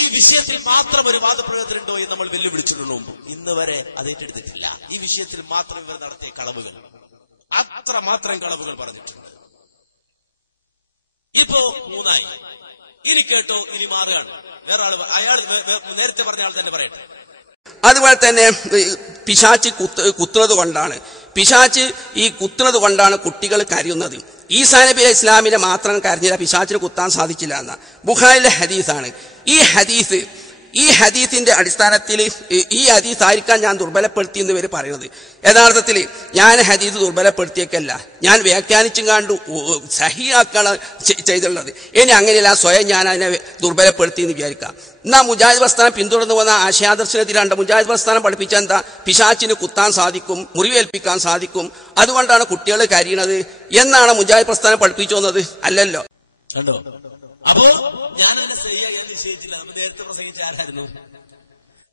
ഈ വിഷയത്തിൽ മാത്രം ഒരു വാദപ്രയോഗത്തിനുണ്ടോ എന്ന് നമ്മൾ വെല്ലുവിളിച്ചിട്ടുള്ളൂ. ഇന്ന് വരെ അത് ഏറ്റെടുത്തിട്ടില്ല. ഈ വിഷയത്തിൽ മാത്രം ഇവർ നടത്തിയ കളവുകൾ, അത്ര മാത്രം കളവുകൾ പറഞ്ഞിട്ടുണ്ട്. ഇപ്പോ 3 ഇനി കേട്ടോ, ഇനി മാറുകയാണ്. വേറെ ആള്, അയാൾ നേരത്തെ പറഞ്ഞ ആൾ തന്നെ പറയട്ടെ. അതുപോലെ തന്നെ പിശാച്ച് കുത്തുന്നത് കൊണ്ടാണ്, പിശാച്ച് ഈ കുത്തുന്നത് കൊണ്ടാണ് കുട്ടികൾ കരയുന്നത്. ഈസാ നബി അലൈഹി ഇസ്ലാമിനെ മാത്രം കരഞ്ഞില്ല, പിശാച്ചിന് കുത്താൻ സാധിച്ചില്ല എന്ന ബുഖാരിയിലെ ഹദീസാണ്. ഈ ഹദീസിന്റെ അടിസ്ഥാനത്തിൽ ഈ ഹദീസ് ആയിരിക്കാൻ ഞാൻ ദുർബലപ്പെടുത്തി എന്ന് ഇവർ പറയുന്നത്. യഥാർത്ഥത്തിൽ ഞാൻ ഹദീസ് ദുർബലപ്പെടുത്തിയേക്കല്ല, ഞാൻ വ്യാഖ്യാനിച്ചും കണ്ടു സഹിയാക്കാണ് ചെയ്തുള്ളത്. ഇനി അങ്ങനെയല്ല, സ്വയം ഞാൻ അതിനെ ദുർബലപ്പെടുത്തി എന്ന് വിചാരിക്കാം. എന്നാ മുജാഹിദ് പ്രസ്ഥാനം പിന്തുടർന്നു വന്ന ആശയാദർശനത്തിലാണ് മുജാഹിദ് പ്രസ്ഥാനം പഠിപ്പിച്ച എന്താ? പിശാച്ചിന് കുത്താൻ സാധിക്കും, മുറിവേൽപ്പിക്കാൻ സാധിക്കും, അതുകൊണ്ടാണ് കുട്ടികൾ കരയണത് എന്നാണ് മുജാഹിദ് പ്രസ്ഥാനം പഠിപ്പിച്ചു വന്നത്. അല്ലല്ലോ. കണ്ടോ? അപ്പോ ഞാനല്ല ഞാൻ നിശ്ചയിച്ചില്ല. നമ്മൾ നേരത്തെ പ്രസംഗിച്ച ആരായിരുന്നു?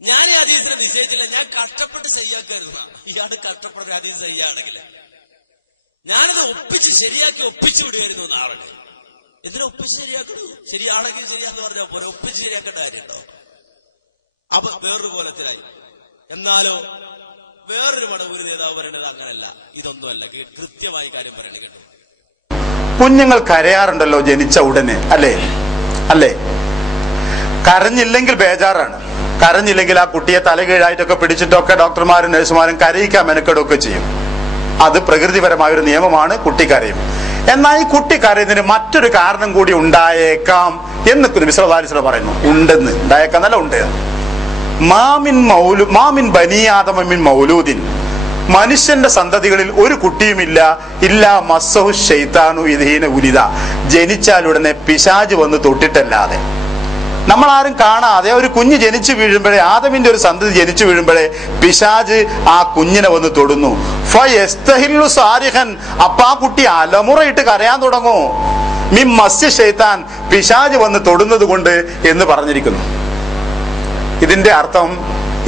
ഞാൻ ഈ ഹദീസിനെ നിശ്ചയിച്ചില്ല, ഞാൻ കഷ്ടപ്പെട്ട് ശരിയാക്കായിരുന്നു. ഇയാള് കഷ്ടപ്പെടുന്ന ഹദീസ് ശരിയാണെങ്കിൽ ഞാനത് ശരിയാക്കി ഒപ്പിച്ചു വിടുമായിരുന്നു നാളെ. എന്തിനാ ഒപ്പിച്ച് ശരിയാക്കണു? ശരിയാണെങ്കിൽ ശരിയാന്ന് പറഞ്ഞാൽ പോലെ ഒപ്പിച്ച് ശരിയാക്കേണ്ട കാര്യമുണ്ടോ? അപ്പൊ വേറൊരു കോലത്തിലായി. എന്നാലോ വേറൊരു മടവൂര് നേതാവ് പറയണത് അങ്ങനല്ല, ഇതൊന്നുമല്ല, കൃത്യമായി കാര്യം പറയണേ. കേട്ടോ, കുഞ്ഞുങ്ങൾ കരയാറുണ്ടല്ലോ ജനിച്ച ഉടനെ, അല്ലേ? കരഞ്ഞില്ലെങ്കിൽ ബേജാറാണ്. കരഞ്ഞില്ലെങ്കിൽ ആ കുട്ടിയെ തലകീഴായിട്ടൊക്കെ പിടിച്ചിട്ടൊക്കെ ഡോക്ടർമാരും നഴ്സുമാരും കരയിക്കാൻ മെനക്കെടുകയൊക്കെ ചെയ്യും. അത് പ്രകൃതിപരമായ ഒരു നിയമമാണ്, കുട്ടി കരയും. എന്നാൽ ഈ കുട്ടി കരയുന്നതിന് മറ്റൊരു കാരണം കൂടി ഉണ്ടായേക്കാം എന്ന് നബി സല്ലല്ലാഹു അലൈഹി വസല്ലം പറയുന്നു. ഉണ്ടെന്ന്, ഉണ്ടായേക്കാം എന്നല്ല, ഉണ്ട്. മാമിൻ ബനി ആദമ മിൻ മൗലൂദിൻ, മനുഷ്യന്റെ സന്തതികളിൽ ഒരു കുട്ടിയുമില്ല ഇല്ലാ മസ്സഹു ശൈത്താനു ഇദീന ഉലിദ, ജനിച്ചാലുടനെ പിശാച് വന്ന് തൊട്ടിട്ടല്ലാതെ. നമ്മൾ ആരും കാണാതെ ഒരു കുഞ്ഞ് ജനിച്ചു വീഴുമ്പോഴേ, ആദമിന്റെ ഒരു സന്തതി ജനിച്ചു വീഴുമ്പോഴേ പിശാച് ആ കുഞ്ഞിനെ വന്ന് തൊടുന്നു. ഫയസ്തഹില്ലു സാരിഹൻ, അപ്പൊ ആ കുട്ടി അലമുറയിട്ട് കരയാൻ തുടങ്ങും. മിൻ മസ്യ ശൈത്താൻ, പിശാച് വന്ന് തൊടുന്നത് കൊണ്ട് എന്ന് പറഞ്ഞിരിക്കുന്നു. ഇതിന്റെ അർത്ഥം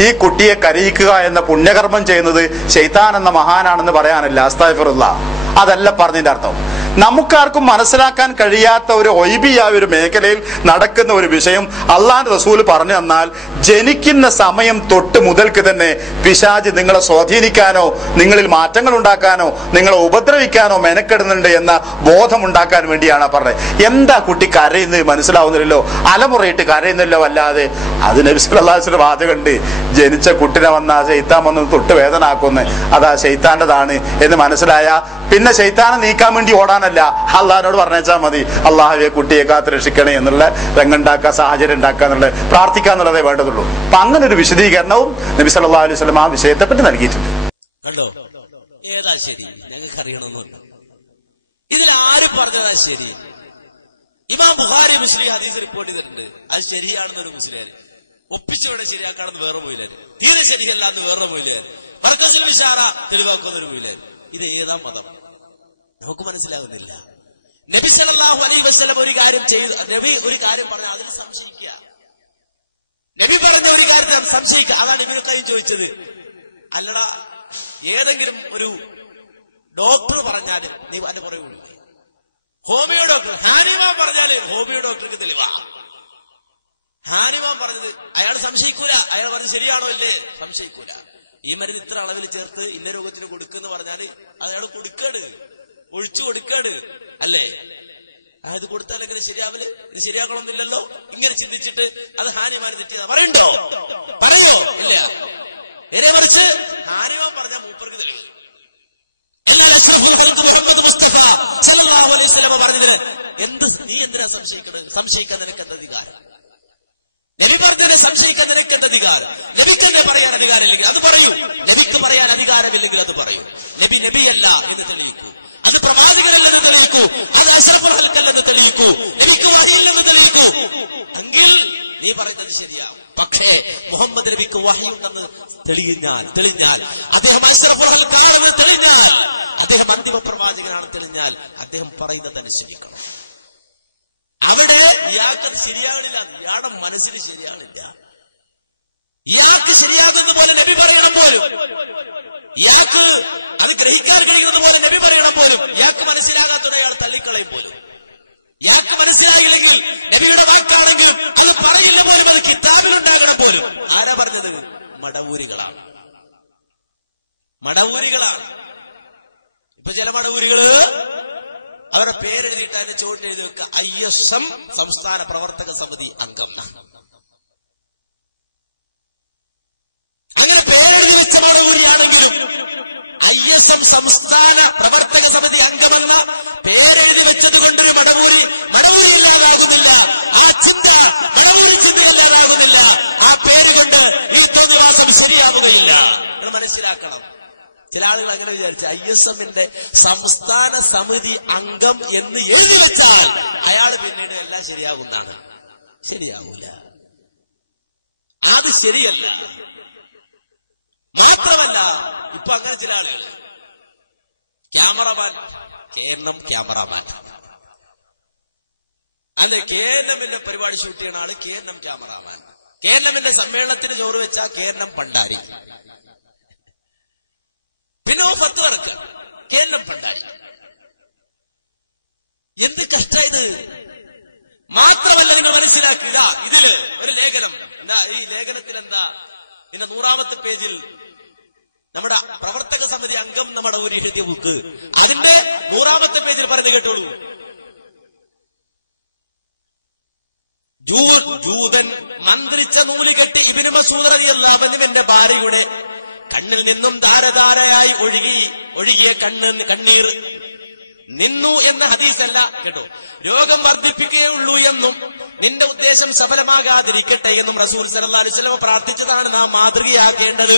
ഈ കുട്ടിയെ കരയിക്കുക എന്ന പുണ്യകർമ്മം ചെയ്യുന്നത് ശൈത്താൻ എന്ന മഹാനാണെന്ന് പറയാനല്ല, അസ്തഗ്ഫിറുല്ലാഹ്, അതല്ല പറഞ്ഞതിന്റെ അർത്ഥം. നമുക്കാർക്കും മനസ്സിലാക്കാൻ കഴിയാത്ത ഒരു ഒയ്ബിയായ ഒരു മേഖലയിൽ നടക്കുന്ന ഒരു വിഷയം അള്ളാഹുവിന്റെ റസൂൽ പറഞ്ഞു തന്നാൽ, ജനിക്കുന്ന സമയം തൊട്ട് മുതൽക്ക് തന്നെ പിശാച് നിങ്ങളെ സ്വാധീനിക്കാനോ നിങ്ങളിൽ മാറ്റങ്ങൾ ഉണ്ടാക്കാനോ നിങ്ങളെ ഉപദ്രവിക്കാനോ മെനക്കെടുന്നുണ്ട് എന്ന ബോധമുണ്ടാക്കാൻ വേണ്ടിയാണ് പറഞ്ഞത്. എന്താ കുട്ടി കരയുന്നത് മനസ്സിലാവുന്നില്ലല്ലോ, അലമുറയിട്ട് കരയുന്നില്ലോ, അല്ലാതെ അത് നബി സല്ലല്ലാഹു അലൈഹി വസല്ലം വാചകമുണ്ട്, ജനിച്ച കുട്ടിനെ വന്ന ശൈത്താൻ വന്ന് തൊട്ട് വേദനാക്കുന്നു, അതാ ശൈത്താന്റെതാണ് എന്ന് മനസ്സിലായ പിന്നെ ശൈത്താനെ നീക്കാൻ വേണ്ടി ഓടാനല്ല, അള്ളാഹിനോട് പറഞ്ഞാൽ മതി, അള്ളാഹുവെ കുട്ടിയെ കാത്ത് രക്ഷിക്കണേ എന്നുള്ള രംഗുണ്ടാക്കുക, സാഹചര്യം ഉണ്ടാക്കുക എന്നുള്ളത്, പ്രാർത്ഥിക്കുക എന്നുള്ളതേ വേണ്ടതുള്ളൂ. അപ്പൊ അങ്ങനെ ഒരു വിശദീകരണവും നബി സല്ലല്ലാഹു അലൈഹി വസല്ലം ആ വിഷയത്തെ പറ്റി നൽകിയിട്ടുണ്ട്. കണ്ടോ, ഏതാ ശരി? ഞങ്ങൾക്ക് അറിയണമെന്നുണ്ട്. ഇതിൽ ആര് പറഞ്ഞതാ ശരി? ഇമാം ബുഖാരി മുസ്ലിം ഹദീസ് റിപ്പോർട്ട് ചെയ്തിട്ടുണ്ട്. അത് ശരിയാണെന്നൊരു മുസ്ലിം, ഒപ്പിച്ചോടെ ശരിയാക്കാണെന്ന് വേറെ മൊയിലാര്, തീരെ ശരിയല്ല എന്ന് വേറെ മൊയിലാര്, മർക്കസുൽ ഇശാറ തെളിവാക്കുന്നൊരു മൊയിലാര്. ഇത് ഏതാ മതം? നമുക്ക് മനസ്സിലാകുന്നില്ല. നബി സല്ലല്ലാഹു അലൈഹി വസല്ലം ഒരു കാര്യം ചെയ്തു, നബി ഒരു കാര്യം പറഞ്ഞാൽ അതിന് സംശയിക്കുക, നബി പറഞ്ഞ ഒരു കാര്യത്തെ സംശയിക്കുക. അതാണ് ഇബ്നു ഖയ്യിം ചോദിച്ചത്. അല്ലടാ, ഏതെങ്കിലും ഒരു ഡോക്ടർ പറഞ്ഞാൽ നീ അതിന്റെ പുറകെ വിടുക. ഹോമിയോ ഡോക്ടർ ഹാനിമാൻ പറഞ്ഞാല് ഹോമിയോ ഡോക്ടർക്ക് തെളിവാ. ഹാനിമാൻ പറഞ്ഞത് അയാൾ സംശയിക്കൂല, അയാൾ പറഞ്ഞത് ശരിയാണോ അല്ലേ, സംശയിക്കൂല. ഈ മരുന്ന് ഇത്ര അളവിൽ ചേർത്ത് ഇന്ന രോഗത്തിന് കൊടുക്കുന്ന പറഞ്ഞാല് അയാൾ കൊടുക്കാട്, ഒഴിച്ചു കൊടുക്കാട്, അല്ലേ? അത് കൊടുത്താൽ എങ്ങനെ ശരിയാവില്ല? ഇത് ശരിയാക്കണമെന്നില്ലല്ലോ. ഇങ്ങനെ ചിന്തിച്ചിട്ട് അത് ഹാനിമാൻ തെറ്റിയതാ പറയണ്ടോ? പറയോ? ഇല്ല. നേരെ മറിച്ച് ഹാനിമാൻ പറഞ്ഞ മൂപ്പർക്ക് തെളിവ്. മുഹമ്മദ് മുസ്തഫ സല്ലല്ലാഹു അലൈഹി വസല്ലം പറഞ്ഞത് എന്ത്, നീ എന്തിനാ സംശയിക്കുന്നത്? സംശയിക്കാൻ നിനക്കെന്ത് അധികാരം? നബി പറഞ്ഞതിനെ സംശയിക്കാൻ നിനക്കെന്ത് അധികാരം? നബിക്ക് തന്നെ പറയാൻ അധികാരമില്ലെങ്കിൽ അത് പറയൂ, നബിക്ക് പറയാൻ അധികാരമില്ലെങ്കിൽ അത് പറയൂ. നബി നബിയല്ല എന്ന് തെളിയിക്കൂ, അത് പ്രവാചകനല്ലെന്ന് തെളിയിക്കൂ, അത് അഷ്റഫുൽ ഖൽഖല്ലെന്ന് തെളിയിക്കൂ, നബിക്ക് വഹിയില്ലെന്ന് തെളിയിക്കൂ. എങ്കിൽ നീ പറയുന്നത് ശരിയാവും. പക്ഷേ മുഹമ്മദ് നബിക്ക് വഹിയുണ്ടെന്ന് തെളിഞ്ഞാൽ അദ്ദേഹം അഷ്റഫുൽ ഖൽഖാണെന്ന് തെളിഞ്ഞാൽ, അദ്ദേഹം അന്തിമ പ്രവാചകനാണ് തെളിഞ്ഞാൽ അദ്ദേഹം പറയുന്നത് അനുസരിക്കണം. അവിടെ ഇയാൾക്കത് ശരിയാകണില്ല, ഇയാളുടെ മനസ്സിന് ശരിയാണില്ല. ഇയാൾക്ക് ശരിയാകുന്ന പോലെ നബി പറയണം പോലും, ഇയാൾക്ക് അത് ഗ്രഹിക്കാൻ കഴിയുന്നത് പോലെ നബി പറയണം പോലും, ഇയാൾക്ക് മനസ്സിലാകാത്തത് അയാൾ തള്ളിക്കളയും പോലും. ഇയാൾക്ക് മനസ്സിലായില്ലെങ്കിൽ നബിയുടെ വാക്കാണെങ്കിലും അത് പറയില്ല പോലും, മടവൂരികളാണ്. ഇപ്പൊ ചില മടവൂരികള് അവരുടെ പേരെഴുതിയിട്ട് അതിന്റെ ചുവട്ടിൽ എഴുതി വെക്കുക ISM സംസ്ഥാന പ്രവർത്തക സമിതി അംഗം. അങ്ങനെ പേരെഴുതി വെച്ച മടവൂരിയാണെങ്കിലും ISM സംസ്ഥാന പ്രവർത്തക സമിതി അംഗമെന്ന പേരെഴുതി വെച്ചത് കൊണ്ടൊരു മടവൂരിയില്ലാതാകുന്നില്ല. ആ ചിന്ത ചിന്തയില്ലാതാകുന്നില്ല. ആ പേര് കൊണ്ട് ഈ തോന്നിവാസം ശരിയാകുകയില്ല. നിങ്ങൾ മനസ്സിലാക്കണം. ചില ആളുകൾ അങ്ങനെ വിചാരിച്ചു ISMന്റെ സംസ്ഥാന സമിതി അംഗം എന്ന് എഴുതി വെച്ചാൽ അയാൾ പിന്നീട് എല്ലാം ശരിയാകുന്നതാണ്. ശരിയാകൂല. അത് ശരിയല്ല. മാത്രമല്ല ഇപ്പൊ അങ്ങനെ ചില ആളുകൾ ക്യാമറമാൻ ക്യാമറമാൻ അല്ലെ KNMന്റെ പരിപാടി ഷൂട്ട് ചെയ്യുന്ന ആള് KNM ക്യാമറമാൻ, KNMന്റെ സമ്മേളനത്തിന് ചോറ് വെച്ച KNM പണ്ടാരി, പിന്നെ 10 പേർക്ക് KNM പണ്ടാരി. എന്ത് കഷ്ടായത്. മാത്രമല്ല നിങ്ങൾ മനസ്സിലാക്കുക, ഇതില് ഒരു ലേഖനം, ഈ ലേഖനത്തിൽ എന്താ, പിന്നെ 100ാമത്തെ പേജിൽ നമ്മുടെ പ്രവർത്തക സമിതി അംഗം നമ്മുടെ ഒരു എഴുതിയ ബുക്ക്, അതിന്റെ 100ാമത്തെ പേജിൽ പറഞ്ഞു കേട്ടോളൂ. ജൂതൻ മന്ത്രിച്ച നൂലുകെട്ടി ഇബ്നു മസ്ഊദ് റളിയല്ലാഹു അൻഹുവിന്റെ ഭാര്യയുടെ കണ്ണിൽ നിന്നും ധാരധാരയായി ഒഴുകിയ കണ്ണീർ നിന്നു എന്ന ഹദീസല്ല കേട്ടോ. രോഗം വർദ്ധിപ്പിക്കുകയുള്ളൂ എന്നും നിന്റെ ഉദ്ദേശം സഫലമാകാതിരിക്കട്ടെ എന്നും റസൂൽ സല്ലല്ലാഹു അലൈഹി വസല്ലം പ്രാർത്ഥിച്ചതാണ് നാം മാതൃകയാക്കേണ്ടത്.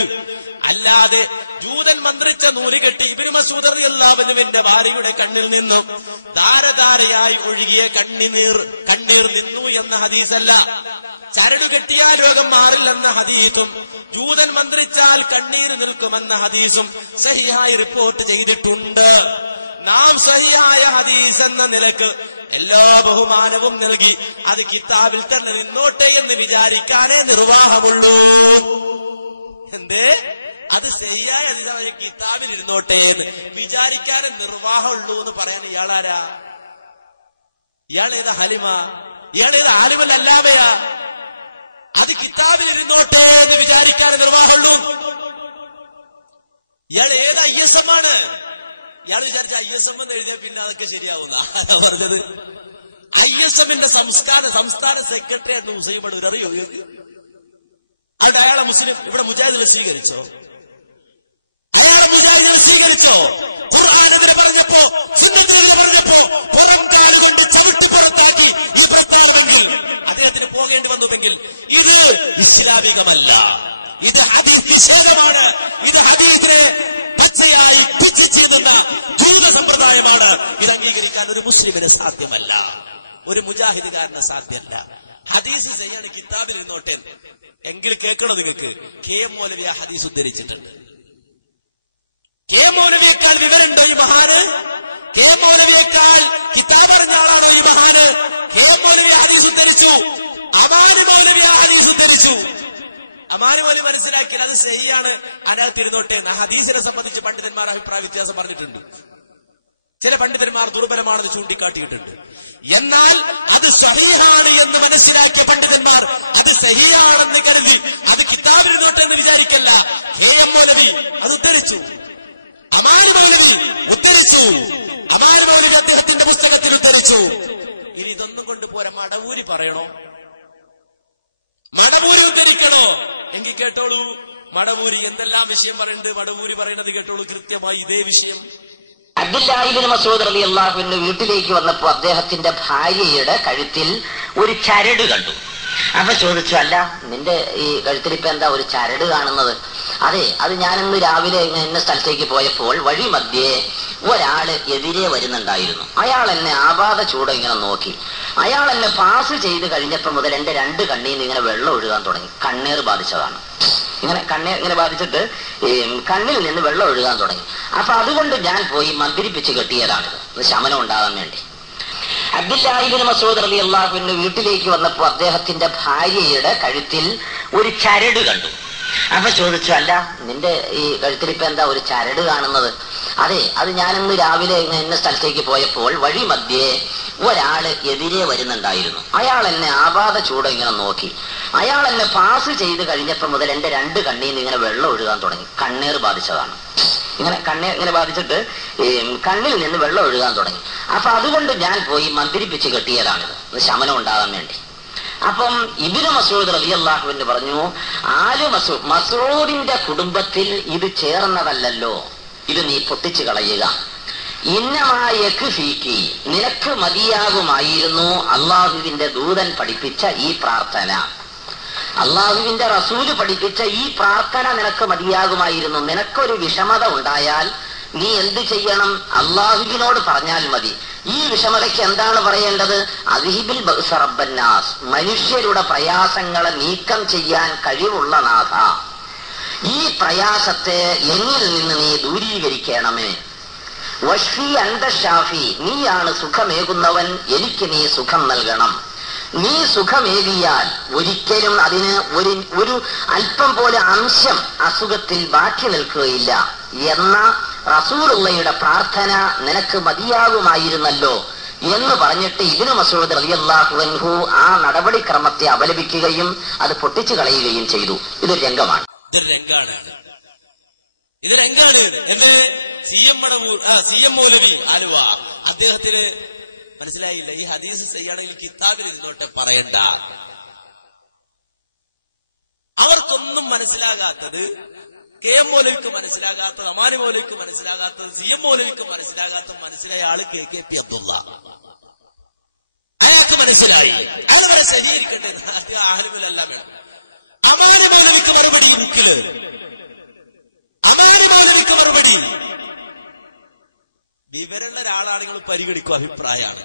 അല്ലാതെ ജൂതൻ മന്ത്രിച്ച നൂലുകെട്ടി ഇബ്നു മസ്ഊദ് റളിയല്ലാഹു അൻഹുവിന്റെ ഭാര്യയുടെ കണ്ണിൽ നിന്നും ധാരധാരയായി ഒഴുകിയ കണ്ണീർ നിന്നു എന്ന ഹദീസല്ല. ചരട് കെട്ടിയാൽ രോഗം മാറില്ലെന്ന ഹദീസും ജൂതൻ മന്ത്രിച്ചാൽ കണ്ണീര് നിൽക്കുമെന്ന ഹദീസും സഹിഹായി റിപ്പോർട്ട് ചെയ്തിട്ടുണ്ട്. നാം സഹിയായ ഹദീസ് എന്ന നിലക്ക് എല്ലാ ബഹുമാനവും നൽകി അത് കിതാബിൽ തന്നെ നിന്നോട്ടെ എന്ന് വിചാരിക്കാനേ നിർവാഹമുള്ളൂ. എന്തേ? അത് സഹിയായ ഹദീസ് കിതാബിൽ ഇരുന്നോട്ടെ എന്ന് വിചാരിക്കാനേ നിർവാഹമുള്ളൂ എന്ന് പറയാൻ ഇയാളാരാ? ഇയാളേതാ ഹലിമ? ഇയാളേത് ആലിമല്ലാവയാ? അത് കിതാബിൽ ഇരുന്നോട്ടെ എന്ന് വിചാരിക്കാനേ നിർവാഹമുള്ളൂ. ഇയാൾ ഏത് ISM ആണ്? ഇയാൾ വിചാരിച്ച ISM എന്ന് എഴുതിയാൽ പിന്നെ അതൊക്കെ ശരിയാവുന്ന പറഞ്ഞത്. ISMന്റെ സംസ്ഥാന സെക്രട്ടറി ആയിരുന്നു ഹുസൈൻ ബഡൂർ. അറിയോ? അവിടെ അയാളെ മുസ്ലിം ഇവിടെ മുജാഹിദ് സ്വീകരിച്ചോ? ഖുർആൻ പറഞ്ഞപ്പോ പുറംകാലുകൊണ്ട് ചവിട്ടി പുറത്താക്കി ഈ പ്രസ്താവമെങ്കിൽ അദ്ദേഹത്തിന് പോകേണ്ടി വന്നുവെങ്കിൽ ഇത് ഇസ്ലാമികമല്ല, ഇത് ഹദീസ് നിഷേധമാണ്, ഇത് ഹദീസിനെ പച്ചയായി പുച്ഛിച്ചിരുന്ന ജൂത സമ്പ്രദായമാണ്. ഇത് അംഗീകരിക്കാൻ ഒരു മുസ്ലിമിന് സാധ്യമല്ല, ഒരു മുജാഹിദുകാരന് സാധ്യമല്ല. ഹദീസ് ചെയ്യാണ് കിതാബിൽ ഇരുന്നോട്ടെ എങ്കിൽ കേൾക്കണോ നിങ്ങൾക്ക്? KM മൗലവി ആ ഹദീസ് ഉദ്ധരിച്ചിട്ടുണ്ട്. KM മൗലവിയേക്കാൾ വിവരമുണ്ടോ ഈ മഹാന്? KM മൗലവിയേക്കാൾ കിതാബ് അറിഞ്ഞ ആളാണോ ഈ മഹാന്? KM മൗലവി ഹദീസ് ഉദ്ധരിച്ചു, അമാന് മൗലവി ആ ഹദീസ് ഉദ്ധരിച്ചു. അമാന് മൗലവി മനസ്സിലാക്കിയാൽ അത് ശരിയാണ്, അതിനകത്ത് ഇരുന്നോട്ടെ. ഹദീസിനെ സംബന്ധിച്ച് പണ്ഡിതന്മാർ അഭിപ്രായ വ്യത്യാസം പറഞ്ഞിട്ടുണ്ട്. ചില പണ്ഡിതന്മാർ ദുർബലമാണെന്ന് ചൂണ്ടിക്കാട്ടിയിട്ടുണ്ട്. എന്നാൽ അത് സഹീഹാണ് എന്ന് മനസ്സിലാക്കിയ പണ്ഡിതന്മാർ അത് സഹീഹാണെന്ന് കരുതി അത് കിതാബിൽ ഇരുന്നോട്ടെ എന്ന് വിചാരിക്കല്ല. KM മൗലവി അത് ഉദ്ധരിച്ചു, അമാന് മൗലവി ഉദ്ധരിച്ചു, അമാന് മൗലവി അദ്ദേഹത്തിന്റെ പുസ്തകത്തിൽ ഉദ്ധരിച്ചു. ഇനി ഇതൊന്നും കൊണ്ട് പോരാ, മടവൂരി പറയണോ? മടവൂരി ഉദ്ധരിക്കണോ? എങ്കിൽ കേട്ടോളൂ, മടവൂരി എന്തെല്ലാം വിഷയം പറയുന്നുണ്ട്. മടവൂരി പറയുന്നത് കേട്ടോളൂ കൃത്യമായി ഇതേ വിഷയം. അബ്ദുല്ലാഹി ഇബ്നു മസ്ഊദ് റളിയല്ലാഹു അൻഹു വീട്ടിലേക്ക് വന്നപ്പോൾ അദ്ദേഹത്തിന്റെ ഭാര്യയുടെ കഴുത്തിൽ ഒരു ചരട് കണ്ടു. അപ്പൊ ചോദിച്ചു, അല്ല നിന്റെ ഈ കഴുത്തിൽ ഇപ്പൊ എന്താ ഒരു ചരട് കാണുന്നത്? അതെ, അത് ഞാനിന്ന് രാവിലെ ഇന്ന സ്ഥലത്തേക്ക് പോയപ്പോൾ വഴി മധ്യേ ഒരാള് എതിരെ വരുന്നുണ്ടായിരുന്നു. അയാൾ എന്നെ ആപാത ചൂട് ഇങ്ങനെ നോക്കി. അയാൾ എന്നെ പാസ് ചെയ്ത് കഴിഞ്ഞപ്പോ മുതൽ എന്റെ 2 കണ്ണിൽ നിന്ന് ഇങ്ങനെ വെള്ളം ഒഴുകാൻ തുടങ്ങി. കണ്ണീർ ബാധിച്ചതാണ്. ഇങ്ങനെ ബാധിച്ചിട്ട് കണ്ണിൽ നിന്ന് വെള്ളം ഒഴുകാൻ തുടങ്ങി. അപ്പൊ അതുകൊണ്ട് ഞാൻ പോയി മന്ത്രിപ്പിച്ച് കെട്ടിയതാണിത്, ശമനം ഉണ്ടാകാൻ വേണ്ടി. അബ്ദുല്ലാഹി ഇബ്നു മസ്ഊദ് റളിയല്ലാഹു അൻഹു വീട്ടിലേക്ക് വന്നപ്പോൾ അദ്ദേഹത്തിന്റെ ഭാര്യയുടെ കഴുത്തിൽ ഒരു ചരട് കണ്ടു. അപ്പൊ ചോദിച്ചു, അല്ല നിന്റെ ഈ കഴുത്തിൽ ഇപ്പൊ എന്താ ഒരു ചരട് കാണുന്നത്? അതെ, അത് ഞാനിന്ന് രാവിലെ ഇന്ന സ്ഥലത്തേക്ക് പോയപ്പോൾ വഴി മധ്യേ ഒരാള് എതിരെ വരുന്നുണ്ടായിരുന്നു. അയാൾ എന്നെ ആപാത ചൂട് ഇങ്ങനെ നോക്കി. അയാൾ എന്നെ പാസ് ചെയ്ത് കഴിഞ്ഞപ്പോൾ മുതൽ എന്റെ 2 കണ്ണിൽ നിന്ന് ഇങ്ങനെ വെള്ളം ഒഴുകാൻ തുടങ്ങി. കണ്ണീർ ബാധിച്ചതാണ്. ഇങ്ങനെ ബാധിച്ചിട്ട് കണ്ണിൽ നിന്ന് വെള്ളം ഒഴുകാൻ തുടങ്ങി. അപ്പൊ അതുകൊണ്ട് ഞാൻ പോയി മന്ത്രിപ്പിച്ച് കെട്ടിയതാണിത്, ശമനം ഉണ്ടാകാൻ വേണ്ടി. അപ്പം ഇബ്നു മസ്ഊദ് റളിയല്ലാഹു അൻഹു പറഞ്ഞു, ആലു മസ്ഊദിന്റെ കുടുംബത്തിൽ ഇത് ചേർന്നതല്ലല്ലോ, ഇത് നീ പൊട്ടിച്ചു കളയുക. ഇന്നമായക്ഫീകി, നിനക്ക് മതിയാകുമായിരുന്നു അള്ളാഹുവിന്റെ ദൂതൻ പഠിപ്പിച്ച ഈ പ്രാർത്ഥന, അള്ളാഹുവിന്റെ റസൂല് പഠിപ്പിച്ച ഈ പ്രാർത്ഥന നിനക്ക് മതിയാകുമായിരുന്നു. നിനക്കൊരു വിഷമത ഉണ്ടായാൽ നീ എന്ത് ചെയ്യണം? അള്ളാഹുവിനോട് പറഞ്ഞാൽ മതി. ഈ വിഷമതയ്ക്ക് എന്താണ് പറയേണ്ടത്? അദ്ഹിബിൽ ബഅ്സ റബ്ബന്നാസ്, മനുഷ്യരുടെ പ്രയാസങ്ങളെ നീക്കം ചെയ്യാൻ കഴിവുള്ള നാഥ, ഈ പ്രയാസത്തെ എന്നിൽ നിന്ന് നീ ദൂരീകരിക്കണമേ. വഷ്ഫി അന്ത ഷാഫി, നീയാണ് സുഖമേകുന്നവൻ, എനിക്ക് നീ സുഖം നൽകണം. നീ സുഖമേകിയാൽ ഒരിക്കലും അതിന് ഒരു അല്പം പോലെ അംശം അസുഖത്തിൽ ബാക്കി നിൽക്കുകയില്ല എന്ന റസൂലുള്ളാഹിയുടെ പ്രാർത്ഥന നിനക്ക് മതിയാകുമായിരുന്നല്ലോ എന്ന് പറഞ്ഞിട്ട് ഇബ്നു മസ്ഊദ് റളിയല്ലാഹു അൻഹു ആ നടപടിക്രമത്തെ അപലപിക്കുകയും അത് പൊട്ടിച്ചു കളയുകയും ചെയ്തു. ഇതൊരു രംഗമാണ്. ഇത് രംഗാണ്. എന്തിന്? CM മൗലവി ആലുവ, അദ്ദേഹത്തിന് മനസ്സിലായില്ല. ഈ ഹദീസ് ചെയ്യുകയാണെങ്കിൽ കിതാബിൽ ഇരുന്നോട്ടെ, പറയണ്ട. അവർക്കൊന്നും മനസ്സിലാകാത്തത്, KM മൗലവിക്ക് മനസ്സിലാകാത്തത്, അമാനി മൗലവിക്ക് മനസ്സിലാകാത്തത്, CM മൗലവിക്ക് മനസ്സിലാകാത്തത് മനസ്സിലായ ആള് KKP അബ്ദുള്ള. അയാൾക്ക് മനസ്സിലായി. അതുവരെ ശരിയായിരിക്കട്ടെ, ആരുമില്ലെല്ലാം വേണം. അമാനി മൗലവിക്ക് മറുപടി ഈ ബുക്കില്, അമാനി മൗലവിക്ക് മറുപടി. വിവരമുള്ള ഒരാളാണെങ്കിൽ പരിഗണിക്കും അഭിപ്രായമാണ്.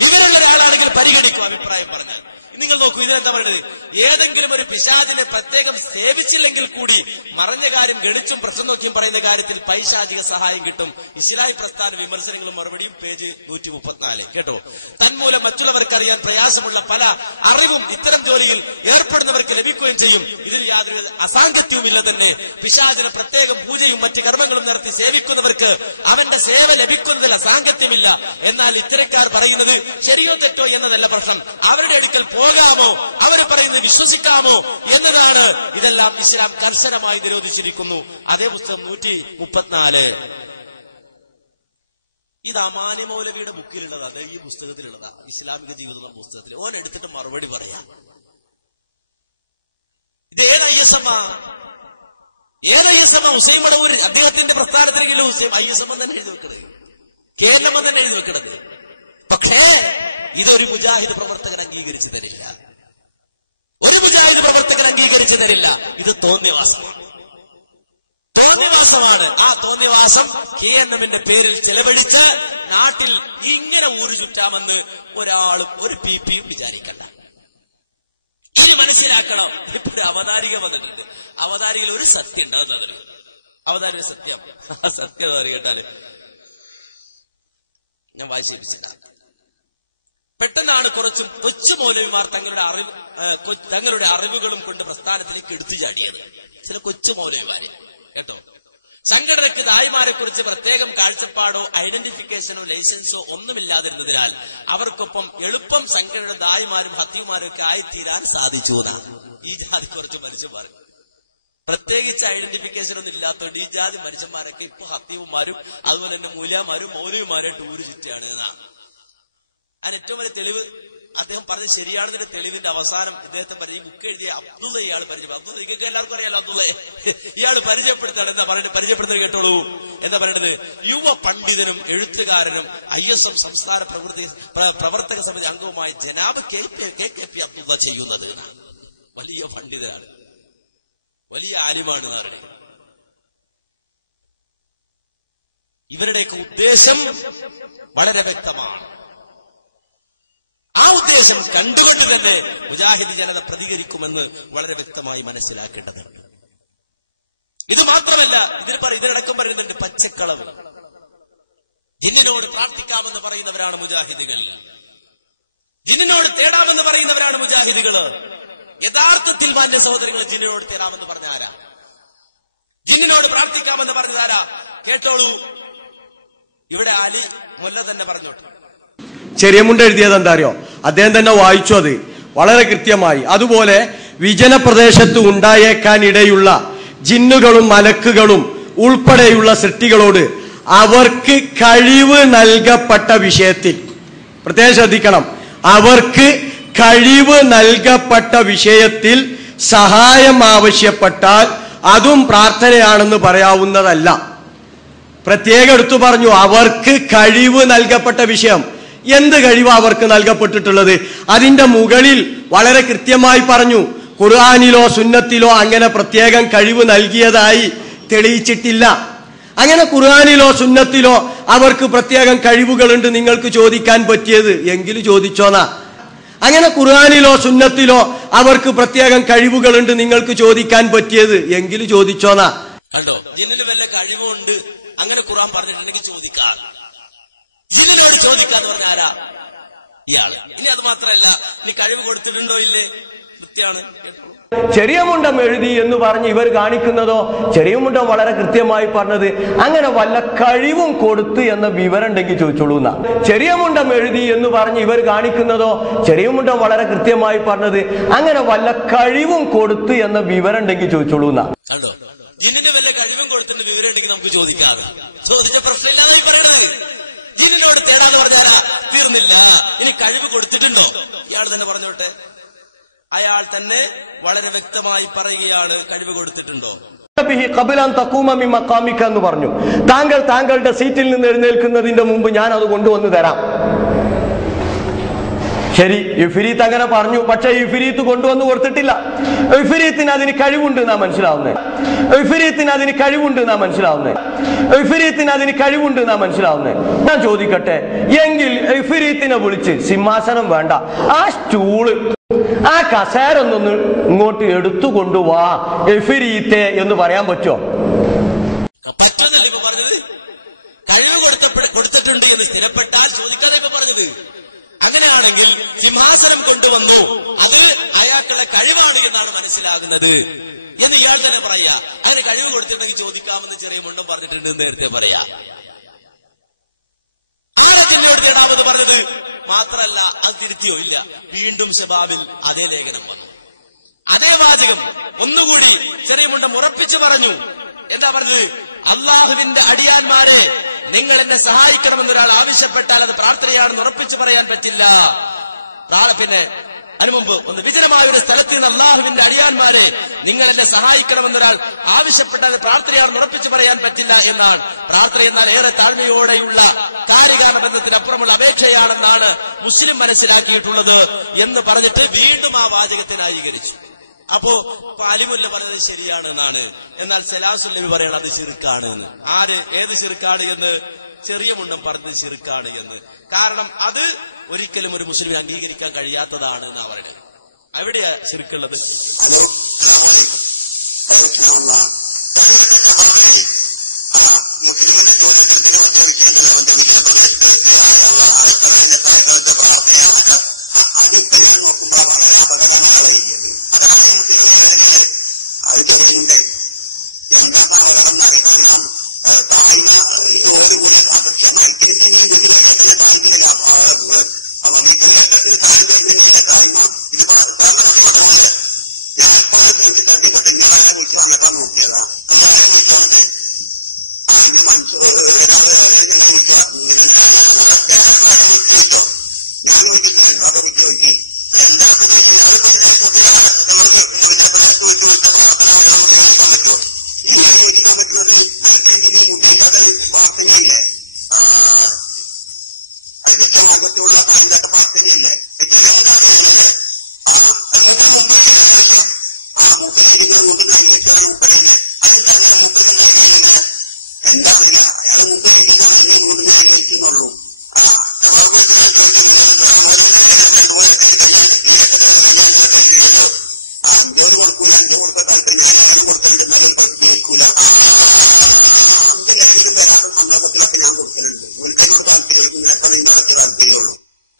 വിവരമുള്ള ഒരാളാണെങ്കിൽ പരിഗണിക്കും അഭിപ്രായം പറഞ്ഞാൽ. നിങ്ങൾ നോക്കൂ, ഇതിനെന്താ പറയുന്നത്? ഏതെങ്കിലും ഒരു പിശാചിനെ പ്രത്യേകം സേവിച്ചില്ലെങ്കിൽ കൂടി മറഞ്ഞ കാര്യം ഗണിച്ചും പ്രശ്നം നോക്കിയും പറയുന്ന കാര്യത്തിൽ പൈശാചിക സഹായം കിട്ടും. ഇസ്ലാഹി പ്രസ്ഥാന വിമർശനങ്ങളും മറുപടിയും, പേജ് 134. കേട്ടോ, തന്മൂലം മറ്റുള്ളവർക്കറിയാൻ പ്രയാസമുള്ള പല അറിവും ഇത്തരം ജോലിയിൽ ഏർപ്പെടുന്നവർക്ക് ലഭിക്കുകയും ചെയ്യും. ഇതിൽ യാതൊരു അസാംഗത്യവുമില്ല തന്നെ. പിശാചിന് പ്രത്യേകം പൂജയും മറ്റ് കർമ്മങ്ങളും നടത്തി സേവിക്കുന്നവർക്ക് അവന്റെ സേവ ലഭിക്കുന്നതിൽ അസാംഗത്യമില്ല. എന്നാൽ ഇത്തരക്കാർ പറയുന്നത് ശരിയോ തെറ്റോ എന്നതല്ല പ്രശ്നം, അവരുടെ അടുക്കൽ പോകാമോ, അവർ പറയുന്നത് വിശ്വസിക്കാമോ എന്നതാണ്. ഇതെല്ലാം ഇസ്ലാം കർശനമായി നിരോധിച്ചിരിക്കുന്നു. അതേ പുസ്തകം 134. ഇത് അമാനി മൗലവിയുടെ ബുക്കിലുള്ളതാണ്, ഈ പുസ്തകത്തിലുള്ളതാ, ഇസ്ലാമിക ജീവിതം പുസ്തകത്തിൽ. ഓൻ എടുത്തിട്ട് മറുപടി പറയാം. ഇത് ഏത് ISM? ഹുസൈൻ മടവൂർ അദ്ദേഹത്തിന്റെ പ്രസ്ഥാനത്തിലെങ്കിലും ISM തന്നെ എഴുതി വെക്കണത്, KNM തന്നെ എഴുതി വെക്കണത്. പക്ഷേ ഇതൊരു മുജാഹിദ് പ്രവർത്തകൻ അംഗീകരിച്ചു തരില്ല, ഒരു മുജാഹിദ് പ്രവർത്തകൻ അംഗീകരിച്ചു തരില്ല. ഇത് തോന്നിവാസമാണ്. ആ തോന്നിവാസം KNMന്റെ പേരിൽ ചെലവഴിച്ച് നാട്ടിൽ ഇങ്ങനെ ഊരു ചുറ്റാമെന്ന് ഒരാളും ഒരു PP വിചാരിക്കണ്ട. ഇത് മനസ്സിലാക്കണം. ഇപ്പൊ ഒരു അവതാരിക വന്നിട്ടുണ്ട്. അവതാരികയിൽ ഒരു സത്യം ഉണ്ടാകുന്നത്, അവതാരിക സത്യം. ആ സത്യം കേട്ടാല് ഞാൻ വായിച്ചില്ല. പെട്ടെന്നാണ് കുറച്ച് കൊച്ചു മൗലവിമാർ തങ്ങളുടെ അറിവുകളും കൊണ്ട് പ്രസ്ഥാനത്തിലേക്ക് എടുത്തു ചാടിയത്. ചില കൊച്ചു മൗലവിമാര് കേട്ടോ. സംഘടനയ്ക്ക് ദായിമാരെ കുറിച്ച് പ്രത്യേകം കാഴ്ചപ്പാടോ ഐഡന്റിഫിക്കേഷനോ ലൈസൻസോ ഒന്നുമില്ലാതിരുന്നതിനാൽ അവർക്കൊപ്പം എളുപ്പം സംഘടനയുടെ ദായിമാരും ഹത്തീമാരും ഒക്കെ ആയിത്തീരാൻ സാധിച്ചു എന്നാണ് ഈ ജാതി കുറച്ച് മനുഷ്യന്മാർ. പ്രത്യേകിച്ച് ഐഡന്റിഫിക്കേഷൻ ഒന്നും ഇല്ലാത്തതുകൊണ്ട് ഈ ജാതി മനുഷ്യന്മാരൊക്കെ ഇപ്പൊ ഹത്തീമാരും അതുപോലെ തന്നെ മൂല്യമാരും മൗലവിമാരായിട്ട് ഊരു ചുറ്റാണ് എന്നാണ്. അതിന് ഏറ്റവും വലിയ തെളിവ് അദ്ദേഹം പറഞ്ഞത് ശരിയാണെന്നതിന്റെ തെളിവിന്റെ അവസാനം ഇദ്ദേഹത്തെ ഈ ബുക്ക് എഴുതിയ അബ്ദുള്ള ഇയാൾ പരിചയപ്പെടും. അബ്ദുള്ളക്ക് എല്ലാവർക്കും അറിയാലോ അബ്ദുള്ളയെ. ഇയാൾ പരിചയപ്പെടുത്താണ്. എന്താ പറയുന്നത്? പരിചയപ്പെടുന്നത് കേട്ടോളൂ. എന്താ പറയുന്നത്? യുവ പണ്ഡിതനും എഴുത്തുകാരനും ISM സംസ്ഥാന പ്രവർത്തക സമിതി അംഗവുമായ ജനാബ് KKP അബ്ദുള്ള ചെയ്യുന്നത്. വലിയ പണ്ഡിതനാണ്, വലിയ ആലിമാണ് എന്ന് പറയുന്നത്. ഇവരുടെയൊക്കെ ഉദ്ദേശം വളരെ വ്യക്തമാണ്. ആ ഉദ്ദേശം കണ്ടുകൊണ്ട് തന്നെ മുജാഹിദ് ജനത പ്രതികരിക്കുമെന്ന് വളരെ വ്യക്തമായി മനസ്സിലാക്കേണ്ടതുണ്ട്. ഇത് മാത്രമല്ല, ഇതിനടക്കം പറയുന്നുണ്ട് പച്ചക്കളവ്. ജിന്നിനോട് പ്രാർത്ഥിക്കാമെന്ന് പറയുന്നവരാണ് മുജാഹിദുകൾ, ജിന്നിനോട് തേടാമെന്ന് പറയുന്നവരാണ് മുജാഹിദുകൾ. യഥാർത്ഥത്തിൽ മാന്യ സഹോദരങ്ങൾ, ജിന്നിനോട് തേടാമെന്ന് പറഞ്ഞ ആരാ? ജിന്നിനോട് പ്രാർത്ഥിക്കാമെന്ന് പറഞ്ഞതാരാ? കേട്ടോളൂ. ഇവിടെ ആലി മുല്ല തന്നെ പറഞ്ഞോട്ടെ. ചെറിയ മുണ്ട് എഴുതിയത് എന്താ അറിയോ? അദ്ദേഹം തന്നെ വായിച്ചു അത് വളരെ കൃത്യമായി. അതുപോലെ വിജന പ്രദേശത്ത് ഉണ്ടായേക്കാൻ ഇടയുള്ള ജിന്നുകളും മലക്കുകളും ഉൾപ്പെടെയുള്ള സൃഷ്ടികളോട് അവർക്ക് കഴിവ് നൽകപ്പെട്ട വിഷയത്തിൽ പ്രത്യേകം ശ്രദ്ധിക്കണം. അവർക്ക് കഴിവ് നൽകപ്പെട്ട വിഷയത്തിൽ സഹായം ആവശ്യപ്പെട്ടാൽ അതും പ്രാർത്ഥനയാണെന്ന് പറയാവുന്നതല്ല. പ്രത്യേകം എടുത്തു പറഞ്ഞു, അവർക്ക് കഴിവ് നൽകപ്പെട്ട വിഷയം. എന്ത് കഴിവ് അവർക്ക് നൽകപ്പെട്ടിട്ടുള്ളത്? അതിന്റെ മുകളിൽ വളരെ കൃത്യമായി പറഞ്ഞു, ഖുർആനിലോ സുന്നത്തിലോ അങ്ങനെ പ്രത്യേകം കഴിവ് നൽകിയതായി തെളിയിച്ചിട്ടില്ല. അങ്ങനെ ഖുർആനിലോ സുന്നത്തിലോ അവർക്ക് പ്രത്യേകം കഴിവുകളുണ്ട് നിങ്ങൾക്ക് ചോദിക്കാൻ പറ്റിയത് എങ്കിലും ചോദിച്ചോന്നാ. അങ്ങനെ ഖുർആനിലോ സുന്നത്തിലോ അവർക്ക് പ്രത്യേകം കഴിവുകളുണ്ട് നിങ്ങൾക്ക് ചോദിക്കാൻ പറ്റിയത് എങ്കിലും ചോദിച്ചോന്നാ. കണ്ടോ, ജിന്നിന് വല്ല കഴിവുണ്ട് അങ്ങനെ ഖുർആൻ പറഞ്ഞിട്ടുണ്ടെങ്കിൽ ചോദിക്കാം. ജിന്നിനോട് ചോദിക്കാന്ന് പറഞ്ഞ ആരാ? ഇയാള്. ഇനി അത് മാത്രമല്ല, നീ കഴിവ് കൊടുത്തിട്ടുണ്ടോ ഇല്ലേ? കൃത്യമാണ്. ചെറിയ മുണ്ടം എഴുതി എന്ന് പറഞ്ഞ് ഇവർ കാണിക്കുന്നതോ, ചെറിയ മുണ്ടം വളരെ കൃത്യമായി പറഞ്ഞത് അങ്ങനെ വല്ല കഴിവും കൊടുത്ത് എന്ന വിവരം ഉണ്ടെങ്കിൽ ചോദിച്ചോളൂ എന്നാ. ചെറിയ മുണ്ടം എഴുതി എന്ന് പറഞ്ഞ് ഇവർ കാണിക്കുന്നതോ, ചെറിയ മുണ്ടം വളരെ കൃത്യമായി പറഞ്ഞത് അങ്ങനെ വല്ല കഴിവും കൊടുത്ത് എന്ന വിവരം ഉണ്ടെങ്കിൽ ചോദിച്ചോളൂ എന്നാ. കണ്ടോ, ജിന്നിന്റെ വല്ല കഴിവും കൊടുത്തിന്റെ വിവരം ഉണ്ടെങ്കിൽ നമുക്ക് ചോദിക്കാതെ. ചോദിച്ച പ്രശ്നമില്ലാതെ പറയണത്. ജിന്നിനോട് തേടാന്ന് പറഞ്ഞാൽ തീർന്നില്ല. ഇനി കഴിവ് കൊടുത്തിട്ടുണ്ടോ? ഇയാൾ തന്നെ പറഞ്ഞോട്ടെ. അയാൾ തന്നെ വളരെ വ്യക്തമായി പറയുകയാണ്, കഴിവ് കൊടുത്തിട്ടുണ്ടോ? എന്ന് പറഞ്ഞു, താങ്കളുടെ സീറ്റിൽ നിന്ന് എഴുന്നേൽക്കുന്നതിന്റെ മുമ്പ് ഞാൻ അത് കൊണ്ടുവന്ന് തരാം. ശരി, ഇഫ്രീത്ത് അങ്ങനെ പറഞ്ഞു. പക്ഷെ ഇഫ്രീത്ത് കൊണ്ടുവന്ന് കൊടുത്തിട്ടില്ല. ഇഫ്രീത്തിന് അതിന് കഴിവുണ്ട് എന്നാ മനസ്സിലാവുന്നത്. ഞാൻ ചോദിക്കട്ടെ, എങ്കിൽ ഇഫ്രീത്തിനെ വിളിച്ച് സിംഹാസനം വേണ്ട, ആ സ്റ്റൂള്, ആ കസേരൊന്നൊന്ന് ഇങ്ങോട്ട് എടുത്തു കൊണ്ടുവാ ഇഫ്രീത്തെ എന്ന് പറയാൻ പറ്റുമോ? കഴിവ് കൊടുത്തിട്ടുണ്ട് എന്ന് സ്ഥിരപ്പെട്ടാൽ ചോദിക്കാതെ ഇപ്പൊ പറഞ്ഞത്. അങ്ങനെയാണെങ്കിൽ സിംഹാസനം കൊണ്ടുവന്നു, അത് അയാൾക്കുള്ള കഴിവാണ് എന്നാണ് മനസ്സിലാകുന്നത് എന്ന് ഇയാൾ തന്നെ പറയാ. അങ്ങനെ കഴിവ് കൊടുത്തിട്ടുണ്ടെങ്കിൽ ചോദിക്കാമെന്ന് ചെറിയ മുണ്ടം പറഞ്ഞിട്ടുണ്ട് എന്ന് നേരത്തെ പറയാ. ജിന്നോട് തേടാമെന്ന് പറഞ്ഞത് മാത്രല്ല, അത് തിരുത്തിയോ ഇല്ല. വീണ്ടും ശബാബിൽ അതേ ലേഖനം വന്നു, അതേ വാചകം ഒന്നുകൂടി ചെറിയ മുണ്ടം ഉറപ്പിച്ചു പറഞ്ഞു. എന്താ പറഞ്ഞത്? അള്ളാഹുവിന്റെ അടിയാന്മാരെ നിങ്ങൾ എന്നെ സഹായിക്കണമെന്നൊരാൾ ആവശ്യപ്പെട്ടാൽ അത് പ്രാർത്ഥനയാണെന്ന് ഉറപ്പിച്ചു പറയാൻ പറ്റില്ല. പിന്നെ അതിനുമുമ്പ് ഒന്ന് വിജനമായ ഒരു സ്ഥലത്ത് നിന്ന് അള്ളാഹുവിന്റെ അടിയാന്മാരെ നിങ്ങൾ എന്നെ സഹായിക്കണമെന്നൊരാൾ ആവശ്യപ്പെട്ടാൽ അത് പ്രാർത്ഥനയാണെന്ന് ഉറപ്പിച്ചു പറയാൻ പറ്റില്ല എന്നാണ്. പ്രാർത്ഥന എന്നാൽ ഏറെ താഴ്മയോടെയുള്ള കാര്യകാല ബന്ധത്തിനപ്പുറമുള്ള അപേക്ഷയാണെന്നാണ് മുസ്ലിം മനസ്സിലാക്കിയിട്ടുള്ളത് എന്ന് പറഞ്ഞിട്ട് വീണ്ടും ആ വാചകത്തെ ന്യായീകരിച്ചു. അപ്പോ അലിമുല്ല പറഞ്ഞത് ശരിയാണെന്നാണ്. എന്നാൽ സലാസുല്ലമി പറയണം അത് ശിർക്കാണ് എന്ന്. ഏത് ശിർക്കാണ് എന്ന്? ചെറിയ മുണ്ടം പറഞ്ഞത് ശിർക്കാണ് എന്ന്. കാരണം അത് ഒരിക്കലും ഒരു മുസ്ലിമിന് അംഗീകരിക്കാൻ കഴിയാത്തതാണ് എന്നാ പറയുന്നത്. എവിടെയാ ശിർക്കുള്ളത്?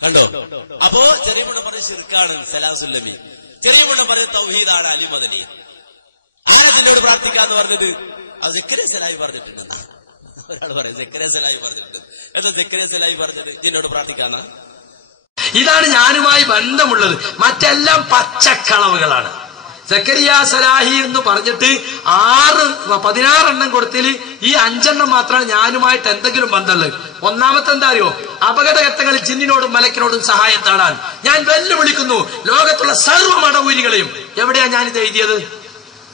കണ്ടോ? അപ്പോ ചെറിയ മുണ്ടം പറഞ്ഞ ശിർക്കാണ് സലാസുല്ലമി, ചെറിയ മുണ്ടം പറഞ്ഞ തൗഹീദാണ് അലി മദനി. അങ്ങനെ ജിന്നോട് പ്രാർത്ഥിക്കാന്ന് പറഞ്ഞിട്ട് അത് സക്കറിയ സലാഹി പറഞ്ഞിട്ടുണ്ടെന്നാ. ഒരാൾ പറയും സക്കറിയ സലാഹി പറഞ്ഞിട്ടുണ്ട്. എന്താ സക്കറിയ സലാഹി പറഞ്ഞിട്ട് ജിന്നോട് പ്രാർത്ഥിക്കാന്നാ? ഇതാണ് ഞാനുമായി ബന്ധമുള്ളത്. മറ്റെല്ലാം പച്ചക്കളവുകളാണ്. സക്കരിയ സലാഹി എന്ന് പറഞ്ഞിട്ട് 16 കൊടുത്തിൽ ഈ 5 മാത്രമാണ് ഞാനുമായിട്ട് എന്തെങ്കിലും ബന്ധമുള്ളത്. ഒന്നാമത്തെ എന്താ അറിയോ? അപകടഘട്ടങ്ങളിൽ ജിന്നിനോടും മലക്കിനോടും സഹായം തേടാൻ ഞാൻ വെല്ലുവിളിക്കുന്നു ലോകത്തുള്ള സർവ്വ മടവൂരികളെയും. എവിടെയാ ഞാനിത് എഴുതിയത്?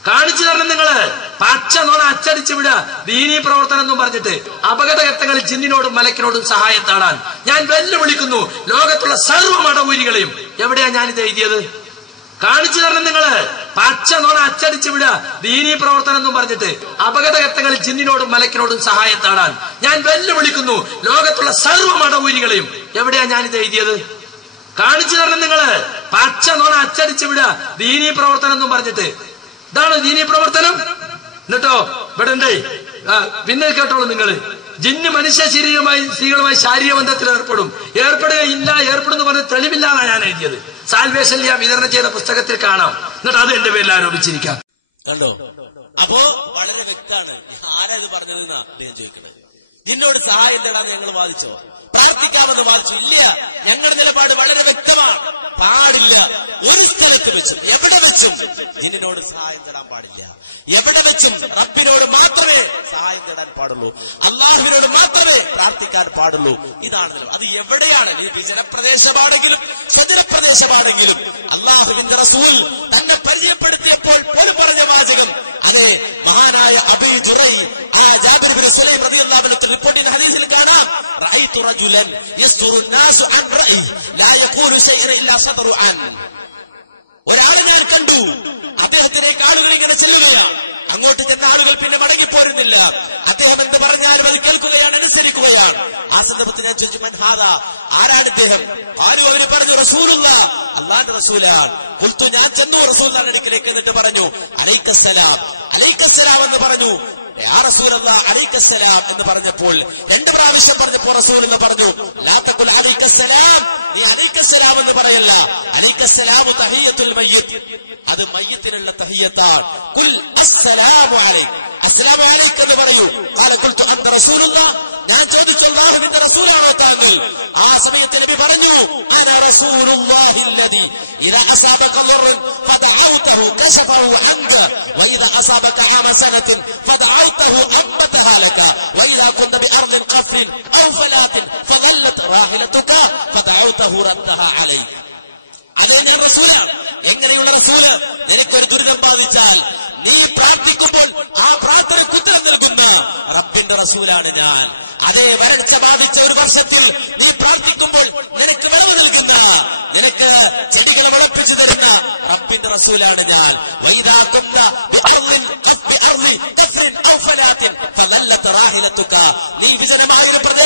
കാണിച്ചു തരണം നിങ്ങള്. പച്ച നോണ അച്ചടിച്ചു വിടുക. ദീനീ പ്രവർത്തനം എന്നും പറഞ്ഞിട്ട് അപകടഘട്ടങ്ങളിൽ ജിന്നിനോടും മലക്കിനോടും സഹായം തേടാൻ ഞാൻ വെല്ലുവിളിക്കുന്നു ലോകത്തുള്ള സർവ്വ മടവൂരികളെയും. എവിടെയാ ഞാനിത് എഴുതിയത്? കാണിച്ചു തരണം നിങ്ങള്. പച്ച നോണ അച്ചടിച്ചു വിടുക. ദീനീ പ്രവർത്തനം എന്നും പറഞ്ഞിട്ട് അപകടഘട്ടങ്ങളിൽ ജിന്നിനോടും മലക്കിനോടും സഹായം തേടാൻ ഞാൻ വെല്ലുവിളിക്കുന്നു ലോകത്തുള്ള സർവ്വ മടവൂരികളെയും. എവിടെയാ ഞാനിത് എഴുതിയത്? കാണിച്ചു തരണം നിങ്ങള്. പച്ച നോണ അച്ചടിച്ചു വിടുക. ദീനീ പ്രവർത്തനം എന്നും പറഞ്ഞിട്ട് ഇതാണ് ദീനീ പ്രവർത്തനം. എന്നിട്ടോ ഇവിടെ ഉണ്ടേ പിന്നെ കേട്ടോളൂ നിങ്ങള്. ജിന്ന് മനുഷ്യ സ്ത്രീകളുമായി ശാരീരിക ബന്ധത്തിൽ ഏർപ്പെടുകയില്ല ഏർപ്പെടുന്നു പറഞ്ഞ തെളിവില്ലാതാണ് ഞാൻ എഴുതിയത്. സാൽവേഷൻ വിതരണം ചെയ്ത പുസ്തകത്തിൽ കാണാം. എന്നിട്ട് അത് എന്റെ പേരിൽ ആരോപിച്ചിരിക്കാം. കണ്ടോ? അപ്പോ വളരെ വ്യക്തമാണ് ആരാ ഇത് പറഞ്ഞതെന്നാ അദ്ദേഹം ചോദിക്കുന്നത്. ജിന്നോട് സഹായം തേടാൻ ഞങ്ങൾ വാദിച്ചോ? പ്രാർത്ഥിക്കാമെന്ന് വാദിച്ചു? ഇല്ല. ഞങ്ങളുടെ നിലപാട് വളരെ വ്യക്തമാണ്. പാടില്ല. ഒരു സ്ഥലത്ത് വെച്ചും എവിടെ വെച്ചും ജിന്നിനോട് സഹായം തേടാൻ പാടില്ല. എവിടെ വെച്ചും റബ്ബിനോട് മാത്രമേ സഹായം തേടാൻ പാടുള്ളൂ. അള്ളാഹുവിനോട് മാത്രമേ പ്രാർത്ഥിക്കാൻ പാടുള്ളൂ. ഇതാണ് അത്. എവിടെയാണ് ഈ വിജനപ്രദേശമാണെങ്കിലും സ്വജനപ്രദേശമാണെങ്കിലും അള്ളാഹുവിന്റെ റസൂൽ തന്നെ പരിചയപ്പെടുത്തിയപ്പോൾ പോലും പറഞ്ഞ വാചകം അതെ. മഹാനായ അബീ ജുറൈ ജാബിർ ഇബ്നു സലൈം റളിയല്ലാഹു അൻഹു റിപ്പോർട്ടിന്റെ ഹദീസിൽ കാണാം റഅയ്തു റജുലൻ യസ്ദുറു الناس عن رأي لا يقول شيئا الا صدر عن. ഒരാളെ ഞാൻ കണ്ടു, അദ്ദേഹത്തിലേക്ക് ആളുകൾ ഇങ്ങനെ ചെല്ലുകയാണ്. അങ്ങോട്ട് ചെന്ന ആളുകൾ പിന്നെ മടങ്ങിപ്പോരുന്നില്ല. അദ്ദേഹം എന്ത് പറഞ്ഞാലും അത് കേൾക്കുകയാണ്, അനുസരിക്കുകയാണ്. ആ സന്ദർഭത്തിൽ ഞാൻ ചോദിച്ചു, മൻ ഹാദാ? ആരാണ് ഇദ്ദേഹം? ആരും അവര് പറഞ്ഞു റസൂലുള്ളാഹ്, അല്ലാഹുവിന്റെ റസൂലാണ്. ഖുൽതു, ഞാൻ ചെന്നു റസൂലുള്ളാഹിന്റെ അടുക്കലേക്ക്. എന്നിട്ട് പറഞ്ഞു അലൈക്കസ്സലാം, അലൈക്കസ്സലാം എന്ന് പറഞ്ഞു. യാ റസൂലല്ലാഹ് അലൈക്കസ്സലാം എന്ന് പറഞ്ഞപ്പോൾ 2 പ്രാവശ്യം പറഞ്ഞപ്പോൾ റസൂൽ എന്ന് പറഞ്ഞു ലാ തഖുൽ അലൈക്കസ്സലാം, നീ അലൈക്കസ്സലാം എന്ന് പറയല്ല. അലൈക്കസ്സലാമു തഹിയ്യത്തുൽ മയ്യിത്ത്, അത് മയ്യിത്തിനുള്ള തഹിയ്യത്താണ്. ഖുൽ അസ്സലാമു അലൈക, അസ്സലാമു അലൈക എന്ന് പറയൂ. ഖാല ഖുൽതു അൻത റസൂലുള്ളാഹ്, ഞാൻ ചോദിച്ചു അല്ലാഹുവിന്റെ റസൂലാണോ താങ്കൾ? ആ സമയത്ത് നബി പറഞ്ഞു അന റസൂലുള്ളാഹി അല്ലദി ഇദാ അസാബക ളർറൻ ഫദഅഉതഹു കശഫഹു അൻക വഇദാ അസാബക ഹമസനതൻ ഫദഅഉതഹു അംബതഹാ ലക വഇദാ കുന്ത ബിഅർദിൻ ഖഫ്രിൻ ഔ ഫലാത്തിൻ ഫലല്ലത് റാഹിലതുക ഫദഅഉതഹു റദ്ദഹാ അലൈക. അതോ ഞാൻ റസൂലാണ്. എങ്ങനെയുള്ള റസൂല്? നിനക്കൊരു ദുരിതം ബാധിച്ചാൽ നീ പ്രാർത്ഥിക്കുമ്പോൾ ആ പ്രാർത്ഥനയ്ക്ക് ഉത്തരം നൽകുന്ന റബ്ബിന്റെ റസൂലാണ് ഞാൻ. അതേ വരൾച്ച ബാധിച്ച ഒരു വർഷത്തിൽ നീ പ്രാർത്ഥിക്കുമ്പോൾ നിനക്ക് വിളവ് നൽകുന്ന, നിനക്ക് ചെടികളെ വിളപ്പിച്ചു തരുന്ന റബ്ബിന്റെ റസൂലാണ് ഞാൻ. നീ വിജനമായ ഒരു പ്രദേശം